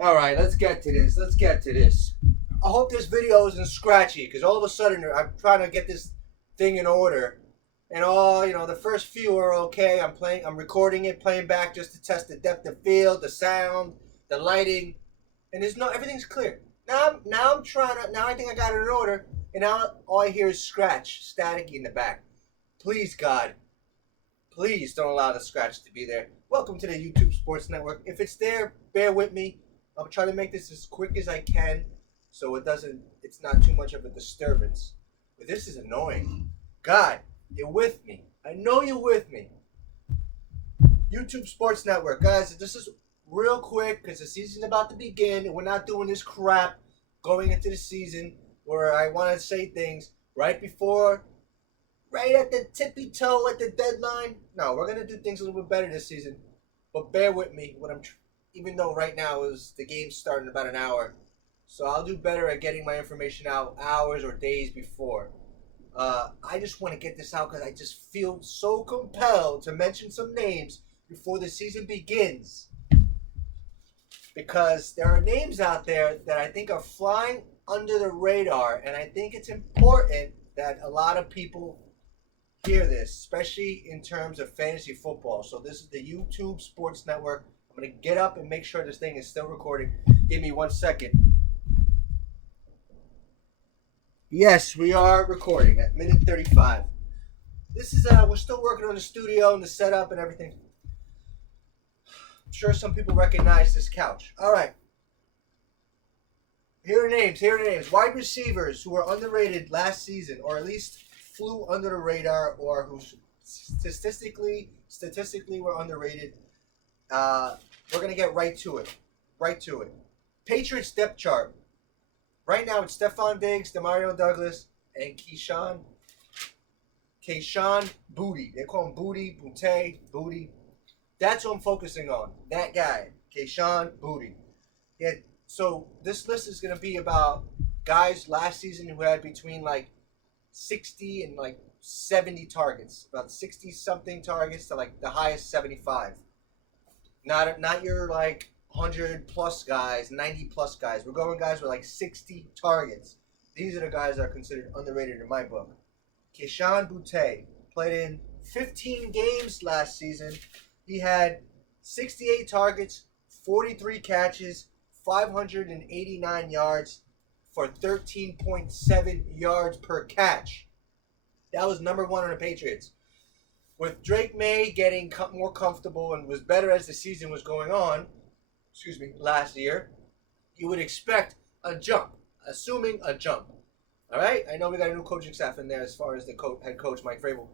All right, let's get to this. Let's get to this. I hope this video isn't scratchy because all of a sudden I'm trying to get this thing in order, and the first few are okay. I'm recording it, playing back just to test the depth of field, the sound, the lighting, and everything's clear. Now I'm trying to. Now I think I got it in order, and now all I hear is scratch, staticky in the back. Please, God, please don't allow the scratch to be there. Welcome to the YouTube Sports Network. If it's there, bear with me. I'll try to make this as quick as I can so it's not too much of a disturbance. But this is annoying. God, you're with me. I know you're with me. YouTube Sports Network. Guys, this is real quick because the season's about to begin and we're not doing this crap going into the season where I want to say things right at the tippy toe at the deadline. No, we're gonna do things a little bit better this season. But bear with me even though right now is the game's starting in about an hour, so I'll do better at getting my information out hours or days before. I just want to get this out because I just feel so compelled to mention some names before the season begins. Because there are names out there that I think are flying under the radar, and I think it's important that a lot of people hear this, especially in terms of fantasy football. So this is the YouTube Sports Network. I'm going to get up and make sure this thing is still recording. Give me 1 second. Yes, we are recording at minute 35. This is we're still working on the studio and the setup and everything. I'm sure some people recognize this couch. All right. Here are names. Wide receivers who were underrated last season, or at least flew under the radar, or who statistically were underrated. We're gonna get right to it. Patriots depth chart. Right now it's Stephon Diggs, Demario Douglas, and Keyshawn Booty. They call him Booty. That's what I'm focusing on. That guy, Keyshawn Booty. Yeah. So this list is gonna be about guys last season who had between like 60 and like 70 targets, about 60 something targets to like the highest 75. Not your like 100 plus guys, 90 plus guys. We're going guys with like 60 targets. These are the guys that are considered underrated in my book. Keyshawn Boutte played in 15 games last season. He had 68 targets, 43 catches, 589 yards for 13.7 yards per catch. That was number one on the Patriots. With Drake May getting more comfortable and was better as the season was going on, last year, you would expect a jump, assuming a jump. All right? I know we got a new coaching staff in there as far as the head coach, Mike Vrabel,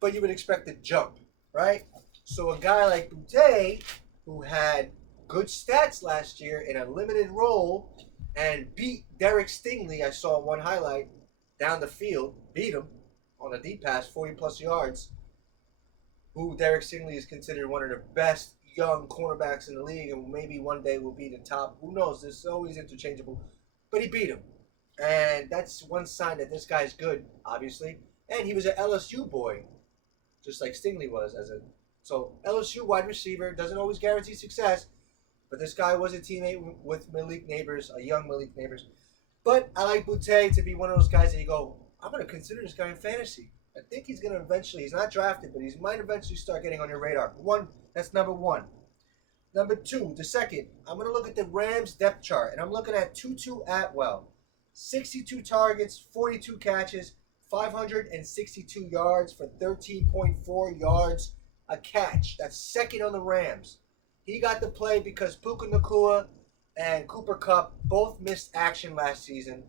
but you would expect a jump, right? So a guy like Boutte, who had good stats last year in a limited role and beat Derek Stingley, I saw one highlight, down the field, beat him on a deep pass, 40 plus yards, who Derek Stingley is considered one of the best young cornerbacks in the league and maybe one day will be the top. Who knows? This is always interchangeable. But he beat him. And that's one sign that this guy's good, obviously. And he was an LSU boy, just like Stingley was. So LSU wide receiver doesn't always guarantee success, but this guy was a teammate with Malik Neighbors, a young Malik Neighbors. But I like Boutte to be one of those guys that you go, I'm going to consider this guy in fantasy. I think he's going to eventually, he's not drafted, but he might eventually start getting on your radar. That's number one. Number two, the second, I'm going to look at the Rams depth chart, and I'm looking at Tutu Atwell. 62 targets, 42 catches, 562 yards for 13.4 yards a catch. That's second on the Rams. He got the play because Puka Nacua and Cooper Kupp both missed action last season.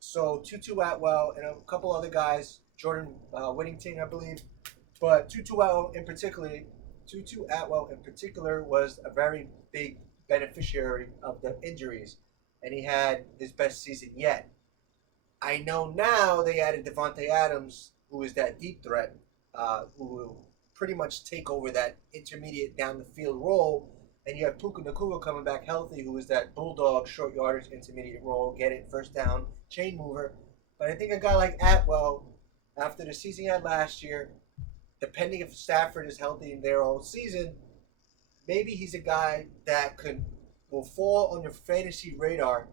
So Tutu Atwell and a couple other guys, Jordan Whittington, I believe, but Tutu Atwell in particular was a very big beneficiary of the injuries, and he had his best season yet. I know now they added Devontae Adams, who is that deep threat, who will pretty much take over that intermediate down the field role. And you have Puka Nacua coming back healthy, who is that bulldog, short yardage, intermediate role, get it, first down, chain mover. But I think a guy like Atwell, after the season he had last year, depending if Stafford is healthy in their own season, maybe he's a guy that could will fall on your fantasy radar.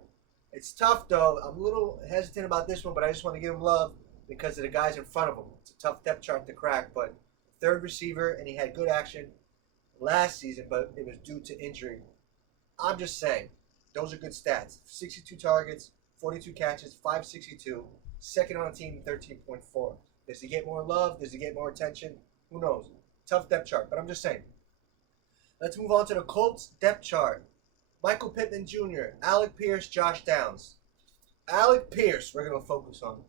It's tough though. I'm a little hesitant about this one, but I just want to give him love because of the guys in front of him. It's a tough depth chart to crack, but third receiver, and he had good action last season, but it was due to injury. I'm just saying, those are good stats. 62 targets, 42 catches, 562. Second on the team, 13.4. Does he get more love? Does he get more attention? Who knows? Tough depth chart, but I'm just saying. Let's move on to the Colts depth chart. Michael Pittman Jr., Alec Pierce, Josh Downs. Alec Pierce, we're going to focus on.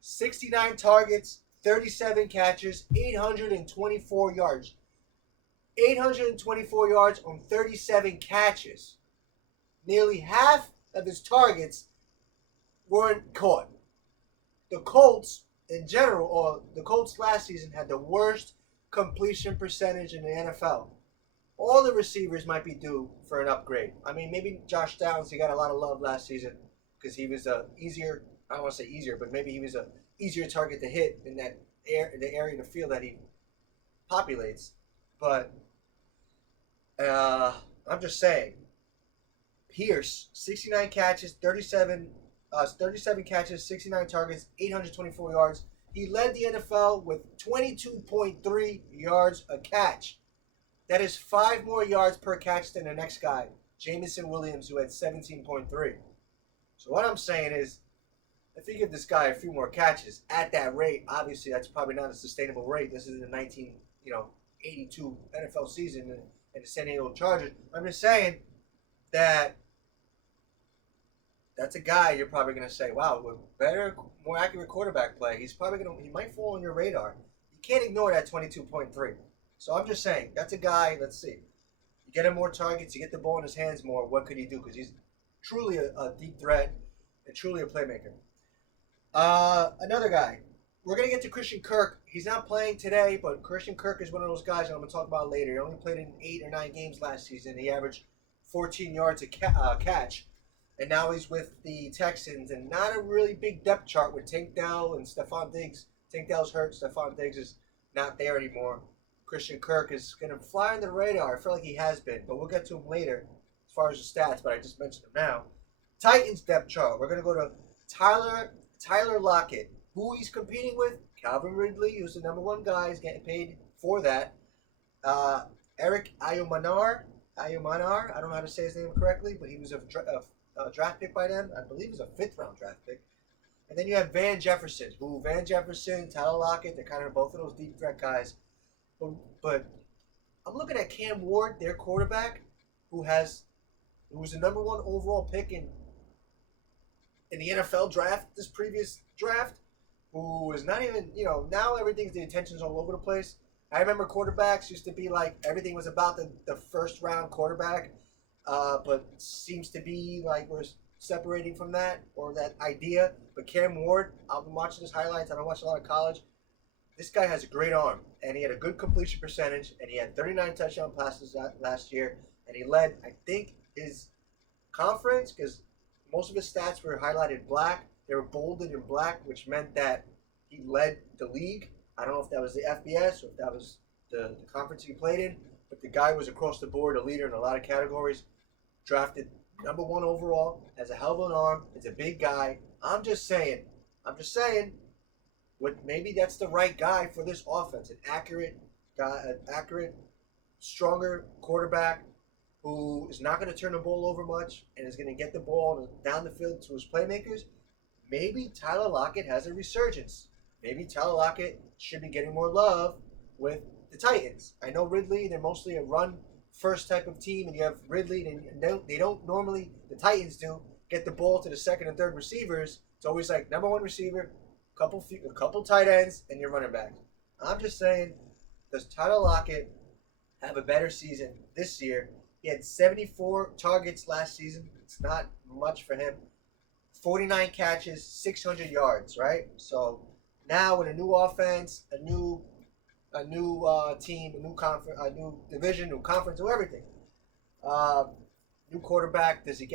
69 targets, 37 catches, 824 yards. 824 yards on 37 catches. Nearly half of his targets weren't caught. The Colts, in general, or the Colts last season, had the worst completion percentage in the NFL. All the receivers might be due for an upgrade. I mean, maybe Josh Downs, he got a lot of love last season because he was a easier, I don't want to say easier, but maybe he was a easier target to hit in that the area of the field that he populates. But I'm just saying, Pierce, 69 catches, 37 catches, 69 targets, 824 yards. He led the NFL with 22.3 yards a catch. That is 5 more yards per catch than the next guy, Jamison Williams, who had 17.3. So what I'm saying is, if you give this guy a few more catches at that rate, obviously that's probably not a sustainable rate. This is the 1982 NFL season and the San Diego Chargers. I'm just saying that that's a guy you're probably going to say, wow, with better, more accurate quarterback play, he might fall on your radar. You can't ignore that 22.3. So I'm just saying, that's a guy, let's see. You get him more targets, you get the ball in his hands more, what could he do? Because he's truly a deep threat and truly a playmaker. Another guy. We're going to get to Christian Kirk. He's not playing today, but Christian Kirk is one of those guys that I'm going to talk about later. He only played in 8 or 9 games last season. He averaged 14 yards a catch. And now he's with the Texans. And not a really big depth chart with Tank Dell and Stephon Diggs. Tank Dell's hurt. Stephon Diggs is not there anymore. Christian Kirk is going to fly under the radar. I feel like he has been. But we'll get to him later as far as the stats. But I just mentioned him now. Titans depth chart. We're going to go to Tyler Lockett. Who he's competing with? Calvin Ridley, who's the number one guy. He's getting paid for that. Eric Ayumanar. I don't know how to say his name correctly, but he was a draft pick by them. I believe he was a 5th-round draft pick. And then you have Van Jefferson. Tyler Lockett, they're kind of both of those deep threat guys. But I'm looking at Cam Ward, their quarterback, who was the number 1 overall pick in the NFL draft, this previous draft, who is not even, now the attention's all over the place. I remember quarterbacks used to be like, everything was about the first round quarterback, but seems to be like we're separating from that, or that idea. But Cam Ward, I've been watching his highlights, I don't watch a lot of college. This guy has a great arm, and he had a good completion percentage, and he had 39 touchdown passes last year, and he led, I think, his conference, because most of his stats were highlighted black. They were bolded in black, which meant that he led the league. I don't know if that was the FBS or if that was the conference he played in, but the guy was across the board a leader in a lot of categories. Drafted number 1 overall, has a hell of an arm, is a big guy. I'm just saying, maybe that's the right guy for this offense. An accurate guy, stronger quarterback who is not going to turn the ball over much and is going to get the ball down the field to his playmakers. Maybe Tyler Lockett has a resurgence. Maybe Tyler Lockett should be getting more love with the Titans. I know Ridley, they're mostly a run-first type of team, and you have Ridley, and they don't normally, the Titans do, get the ball to the second and third receivers. It's always like number 1 receiver, a couple tight ends, and your running back. I'm just saying, does Tyler Lockett have a better season this year? He had 74 targets last season. It's not much for him. 49 catches, 600 yards, right? So now with a new offense, a new team, a new conference, a new division, new conference, new everything. New quarterback. Does he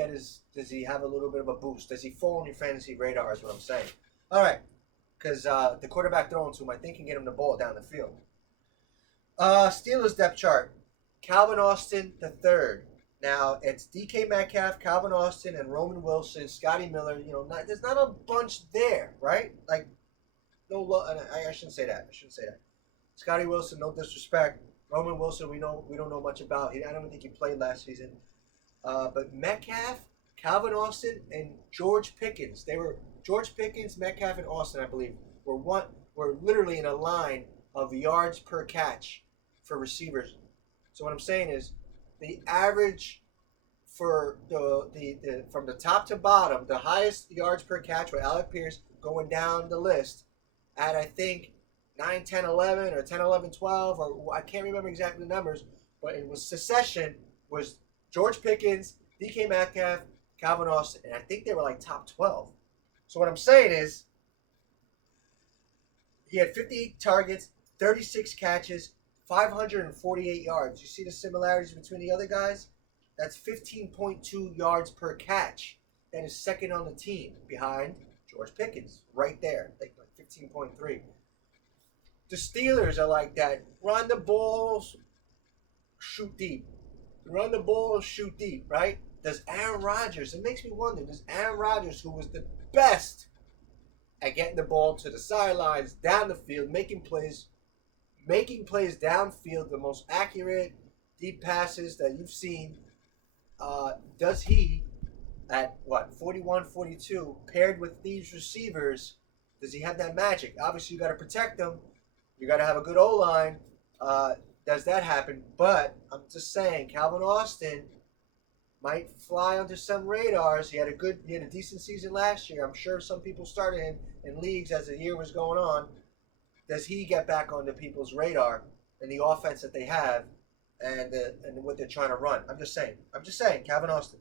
have a little bit of a boost? Does he fall on your fantasy radar? Is what I'm saying. All right, because the quarterback throwing to him, I think, can get him the ball down the field. Steelers depth chart. Calvin Austin III. Now it's DK Metcalf, Calvin Austin, and Roman Wilson, Scotty Miller. There's not a bunch there, right? Like no, I shouldn't say that. I shouldn't say that. Scotty Wilson, no disrespect. Roman Wilson, we don't know much about. I don't think he played last season. But Metcalf, Calvin Austin, and George Pickens. They were George Pickens, Metcalf, and Austin, I believe, were literally in a line of yards per catch for receivers. So what I'm saying is, the average for the from the top to bottom, the highest yards per catch with Alec Pierce going down the list at I think 9, 10, 11 or 10, 11, 12 or I can't remember exactly the numbers, but it was succession was George Pickens, DK Metcalf, Calvin Austin, and I think they were like top 12. So what I'm saying is he had 58 targets, 36 catches, 548 yards. You see the similarities between the other guys? That's 15.2 yards per catch. That is second on the team behind George Pickens, right there, like 15.3. The Steelers are like that. Run the ball, shoot deep. Run the ball, shoot deep, right? Does Aaron Rodgers, it makes me wonder, does Aaron Rodgers, who was the best at getting the ball to the sidelines, down the field, making plays downfield, the most accurate deep passes that you've seen, does he, at what, 41, 42, paired with these receivers, does he have that magic? Obviously, you got to protect them. You got to have a good O-line. Does that happen? But I'm just saying, Calvin Austin might fly under some radars. He had a decent season last year. I'm sure some people started him in leagues as the year was going on. Does he get back onto people's radar and the offense that they have and what they're trying to run? I'm just saying, Calvin Austin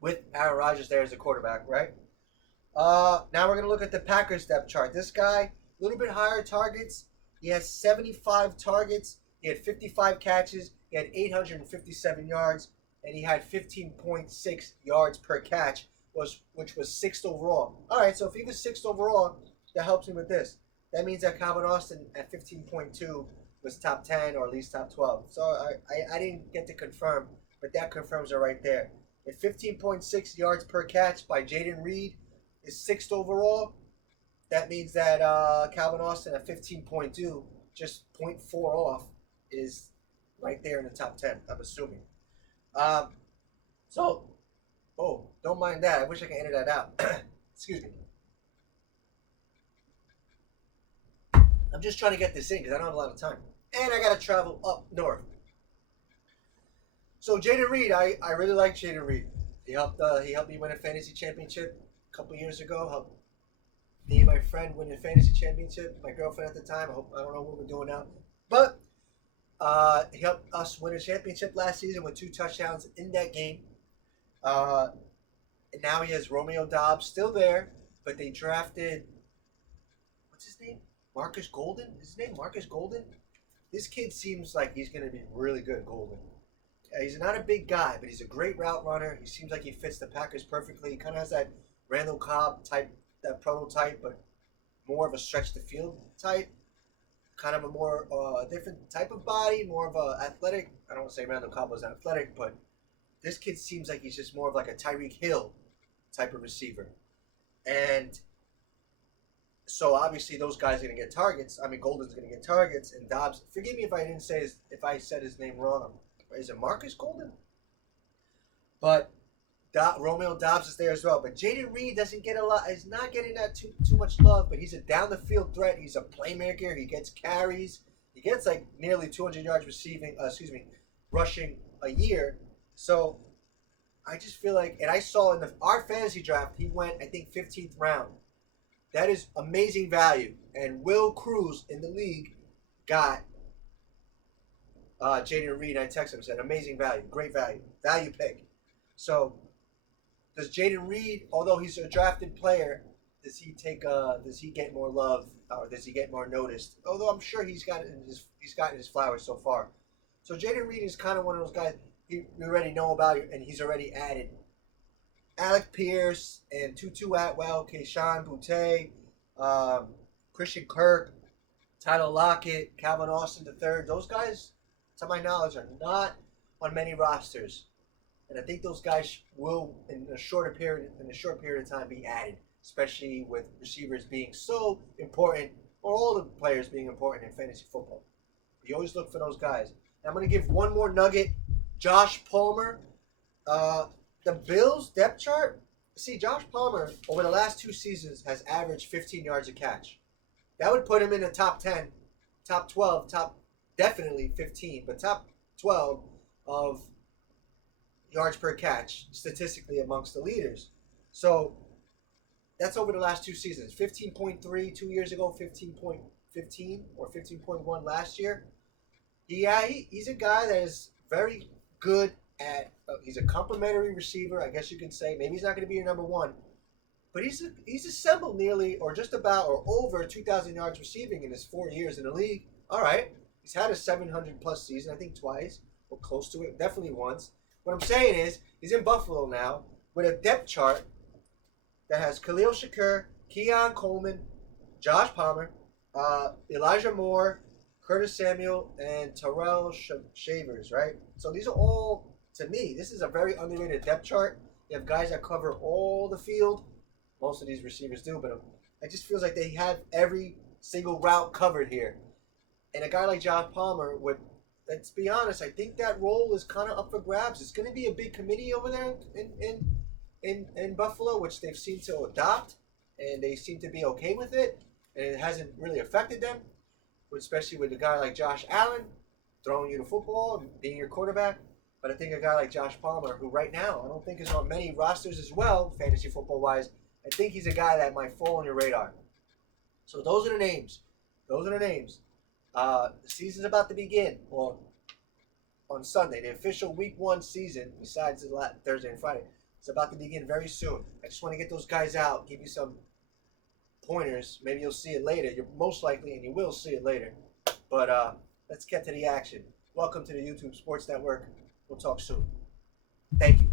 with Aaron Rodgers there as a quarterback, right? Now we're gonna look at the Packers depth chart. This guy, a little bit higher targets. He has 75 targets. He had 55 catches. He had 857 yards, and he had 15.6 yards per catch, which was sixth overall. All right, so if he was sixth overall, that helps him with this. That means that Calvin Austin at 15.2 was top 10 or at least top 12. So I didn't get to confirm, but that confirms it right there. At 15.6 yards per catch by Jaden Reed is sixth overall. That means that Calvin Austin at 15.2, just 0.4 off, is right there in the top 10, I'm assuming. Don't mind that. I wish I could edit that out. Excuse me. I'm just trying to get this in because I don't have a lot of time. And I got to travel up north. So Jaden Reed, I really like Jaden Reed. He helped me win a fantasy championship a couple years ago. Helped me and my friend win a fantasy championship. My girlfriend at the time. I don't know what we're doing now. But he helped us win a championship last season with 2 touchdowns in that game. And now he has Romeo Doubs still there, but they drafted, what's his name? Marcus Golden? Is his name Marcus Golden? This kid seems like he's going to be really good, Golden. He's not a big guy, but he's a great route runner. He seems like he fits the Packers perfectly. He kind of has that Randall Cobb type, that prototype, but more of a stretch the field type. Kind of a more different type of body, more of a athletic. I don't want to say Randall Cobb was athletic, but this kid seems like he's just more of like a Tyreek Hill type of receiver. And so obviously those guys are going to get targets. I mean, Golden's going to get targets, and Doubs. Forgive me if I said his name wrong. Is it Marcus Golden? But Romeo Doubs is there as well. But Jaden Reed doesn't get a lot. He's not getting that too much love. But he's a down the field threat. He's a playmaker. He gets carries. He gets like nearly 200 yards rushing a year. So I just feel like, and I saw in our fantasy draft, he went I think 15th round. That is amazing value. And Will Cruz in the league got Jaden Reed. I texted him and said, amazing value, great value pick. So does Jaden Reed, although he's a drafted player, does he get more love or does he get more noticed? Although I'm sure he's gotten his flowers so far. So Jaden Reed is kind of one of those guys we already know about, and he's already added Alec Pierce and Tutu Atwell, Keyshawn Boutte, Christian Kirk, Tyler Lockett, Calvin Austin III. Those guys, to my knowledge, are not on many rosters. And I think those guys will, in a short period of time, be added, especially with receivers being so important, or all the players being important in fantasy football. You always look for those guys. And I'm going to give one more nugget. Josh Palmer. The Bills depth chart. See, Josh Palmer over the last 2 seasons has averaged 15 yards a catch. That would put him in the top 10, top 12, top definitely 15, but top 12 of yards per catch statistically amongst the leaders. So that's over the last 2 seasons. 15.3 2 years ago, 15.15 or 15.1 last year. He's a guy that is very good at. He's a complimentary receiver, I guess you could say. Maybe he's not going to be your number one, but he's assembled nearly or just about or over 2,000 yards receiving in his 4 years in the league. All right, he's had a 700 plus season, I think twice or close to it, definitely once. What I'm saying is he's in Buffalo now with a depth chart that has Khalil Shakur, Keon Coleman, Josh Palmer, Elijah Moore, Curtis Samuel, and Terrell Shavers, right? So these are all, to me, this is a very underrated depth chart. You have guys that cover all the field. Most of these receivers do, but it just feels like they have every single route covered here. And a guy like Josh Palmer would, let's be honest, I think that role is kind of up for grabs. It's going to be a big committee over there in Buffalo, which they've seemed to adopt, and they seem to be okay with it, and it hasn't really affected them, especially with a guy like Josh Allen throwing you the football and being your quarterback. But I think a guy like Josh Palmer, who right now I don't think is on many rosters as well, fantasy football-wise, I think he's a guy that might fall on your radar. So those are the names. The season's about to begin. Well, on Sunday, the official Week 1 season, besides the Thursday and Friday, it's about to begin very soon. I just want to get those guys out, give you some pointers. Maybe you'll see it later. You're most likely, and you will see it later. But let's get to the action. Welcome to the YouTube Sports Network. We'll talk soon. Thank you.